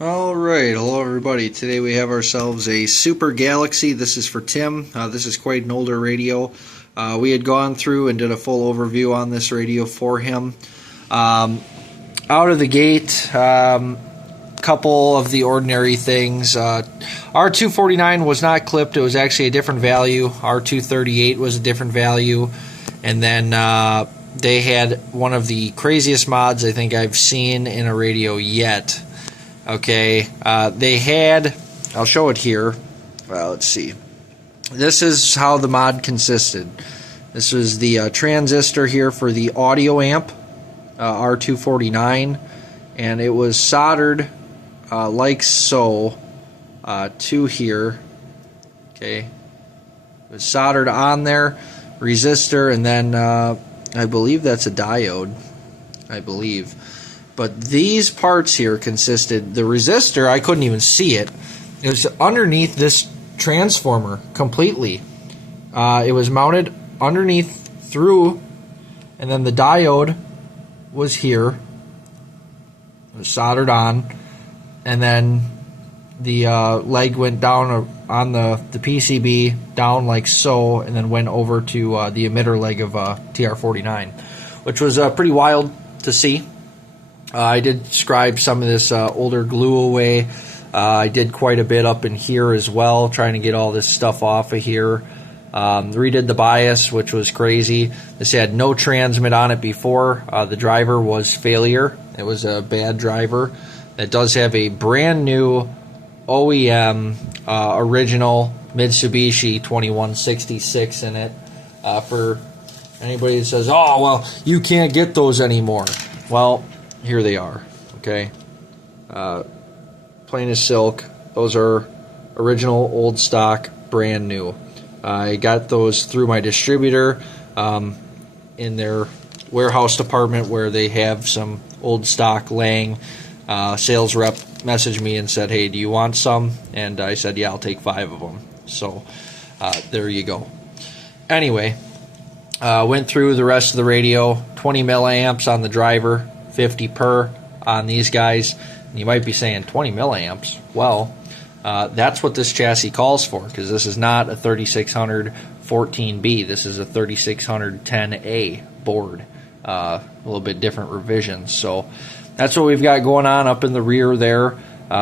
Alright, hello everybody. Today we have ourselves a Super Galaxy. This is for Tim. This is quite an older radio. We had gone through and did a full overview on this radio for him. Out of the gate, couple of the ordinary things. R249 was not clipped. It was actually a different value. R238 was a different value. And then they had one of the craziest mods I think I've seen in a radio yet. Okay, they had, I'll show it here. Let's see. This is how the mod consisted. This was the transistor here for the audio amp, R249, and it was soldered like so to here. Okay, it was soldered on there, resistor, and then I believe that's a diode. I believe. But these parts here consisted, the resistor, I couldn't even see it. It was underneath this transformer completely. It was mounted underneath through, and then the diode was here. It was soldered on, and then the leg went down on the PCB, down like so, and then went over to the emitter leg of TR49, which was pretty wild to see. I did scribe some of this older glue away. I did quite a bit up in here as well, trying to get all this stuff off of here. Redid the bias, which was crazy. This had no transmit on it before. The driver was failure. It was a bad driver. It does have a brand new OEM original Mitsubishi 2166 in it. For anybody that says, oh, well, you can't get those anymore. Well, here they are, okay? Plain as silk. Those are original, old stock, brand new. I got those through my distributor in their warehouse department where they have some old stock laying. Sales rep messaged me and said, hey, do you want some? And I said, yeah, I'll take 5 of them. So there you go. Anyway, went through the rest of the radio. 20 milliamps on the driver. 50 per on these guys. And you might be saying 20 milliamps. Well, that's what this chassis calls for, because this is not a 3600 14B. This is a 3600 10A board. A little bit different revisions. So that's what we've got going on up in the rear there.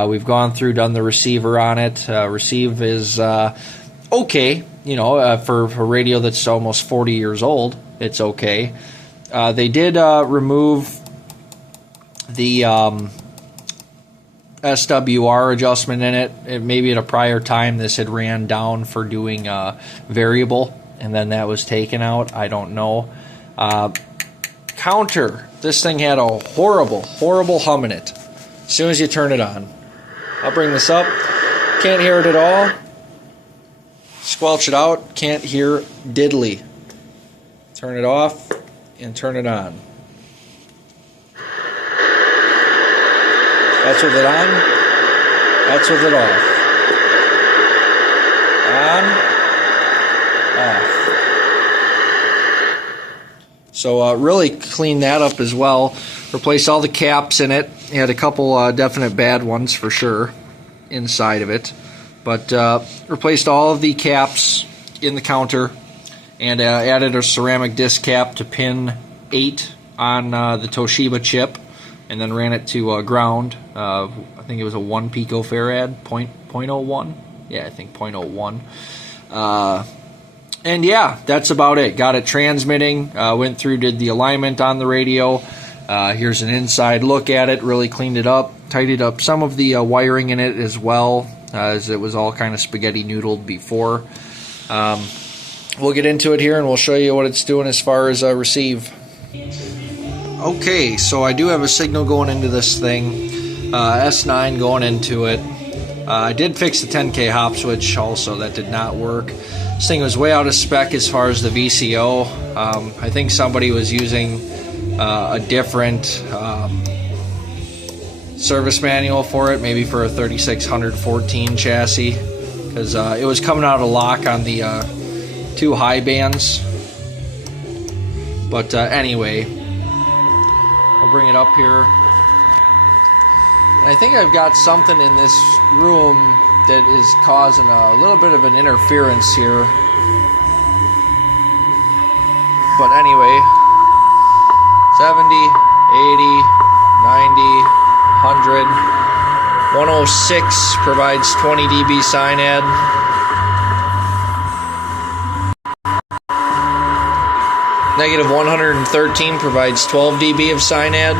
We've gone through, done the receiver on it. Receive is okay, you know, for a radio that's almost 40 years old. It's okay. They did remove the SWR adjustment in it. Maybe at a prior time this had ran down for doing variable, and then that was taken out. I don't know. Counter. This thing had a horrible hum in it as soon as you turn it on. I'll bring this up. Can't hear it at all. Squelch it out. Can't hear diddly. Turn it off and turn it on. That's with it on. That's with it off. On. Off. So really cleaned that up as well. Replaced all the caps in it. It had a couple definite bad ones for sure inside of it. But replaced all of the caps in the counter and added a ceramic disc cap to pin 8 on the Toshiba chip. And then ran it to ground. I think it was a 1 picofarad, 0.01. Yeah, I think 0.01. And yeah, that's about it. Got it transmitting. Went through, did the alignment on the radio. Here's an inside look at it. Really cleaned it up. Tidied up some of the wiring in it as well, as it was all kind of spaghetti noodled before. We'll get into it here and we'll show you what it's doing as far as receive. Okay, so I do have a signal going into this thing, S9 going into it. I did fix the 10K hop switch also, that did not work. This thing was way out of spec as far as the VCO. I think somebody was using a different service manual for it, maybe for a 3614 chassis, because it was coming out of lock on the 2 high bands. But anyway, I'll bring it up here. I think I've got something in this room that is causing a little bit of an interference here. But anyway, 70, 80, 90, 100, 106 provides 20 dB cyanide. Negative 113 provides 12 dB of cyanide.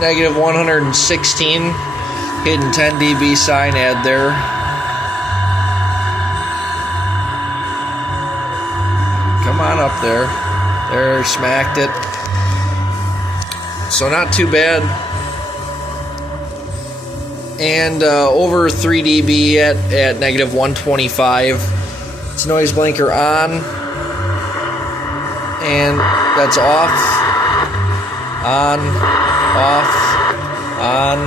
Negative 116, hitting 10 dB cyanide there. Come on up there. There, smacked it. So not too bad. And over 3 dB at negative 125. It's noise blinker on. And that's off. On. Off. On.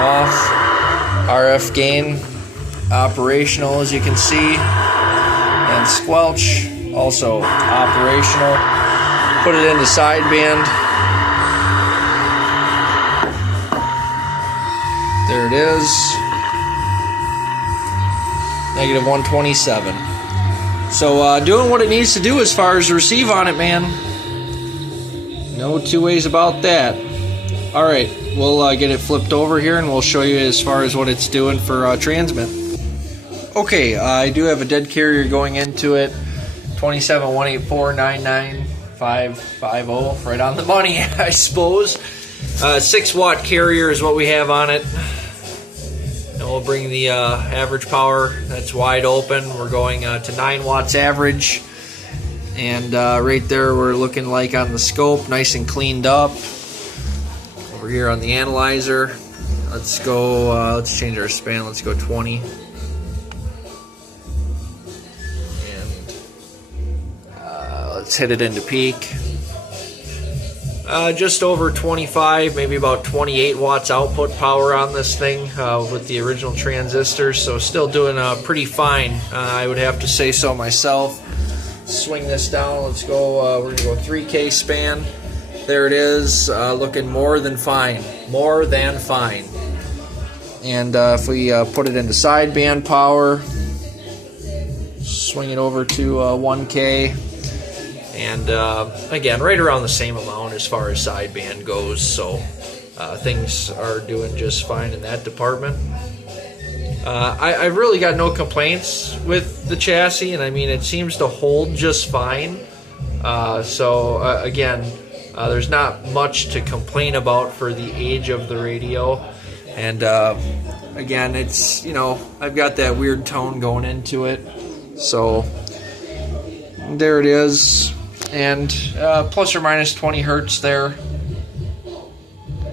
Off. RF gain. Operational, as you can see. And squelch. Also operational. Put it into sideband. There it is. Negative 127. So doing what it needs to do as far as receive on it, man. No two ways about that. Alright, we'll get it flipped over here and we'll show you as far as what it's doing for transmit. Okay, I do have a dead carrier going into it. 27-184-99550, right on the money, I suppose. 6-watt carrier is what we have on it. And we'll bring the average power that's wide open. We're going to 9 watts average. And right there we're looking like on the scope, nice and cleaned up. Over here on the analyzer, let's go, let's change our span, let's go 20. Let's hit it into peak. Just over 25, maybe about 28 watts output power on this thing with the original transistors, so still doing pretty fine. I would have to say so myself. Swing this down. Let's go. We're gonna go 3K span. There it is, looking more than fine. More than fine. And if we put it into sideband power, swing it over to 1K. And again, right around the same amount as far as sideband goes, so things are doing just fine in that department. I've really got no complaints with the chassis, and I mean, it seems to hold just fine. Again, there's not much to complain about for the age of the radio. And again, it's, you know, I've got that weird tone going into it. So there it is. And plus or minus 20 hertz there.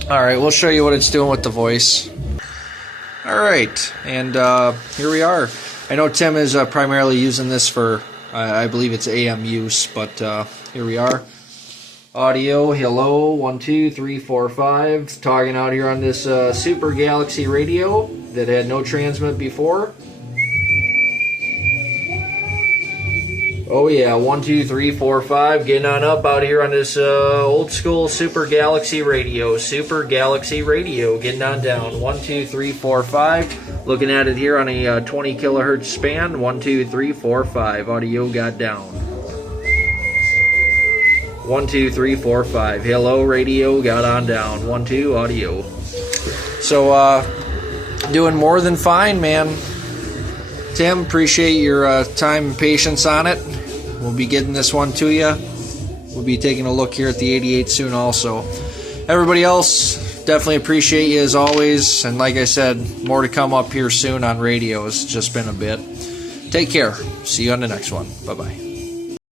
Alright, we'll show you what it's doing with the voice. Alright, and here we are. I know Tim is primarily using this for, I believe it's AM use, but here we are. Audio, hello, 1, 2, 3, 4, 5. Talking out here on this Super Galaxy radio that had no transmit before. Oh yeah, 1, 2, 3, 4, 5. Getting on up out here on this old school Super Galaxy radio. Super Galaxy radio. Getting on down. 1, 2, 3, 4, 5. Looking at it here on a 20 kilohertz span. 1, 2, 3, 4, 5. Audio got down. 1, 2, 3, 4, 5. Hello, radio got on down. 1, 2, audio. So, doing more than fine, man. Tim, appreciate your time and patience on it. We'll be getting this one to you. We'll be taking a look here at the 88 soon also. Everybody else, definitely appreciate you as always. And like I said, more to come up here soon on radio. It's just been a bit. Take care. See you on the next one. Bye-bye.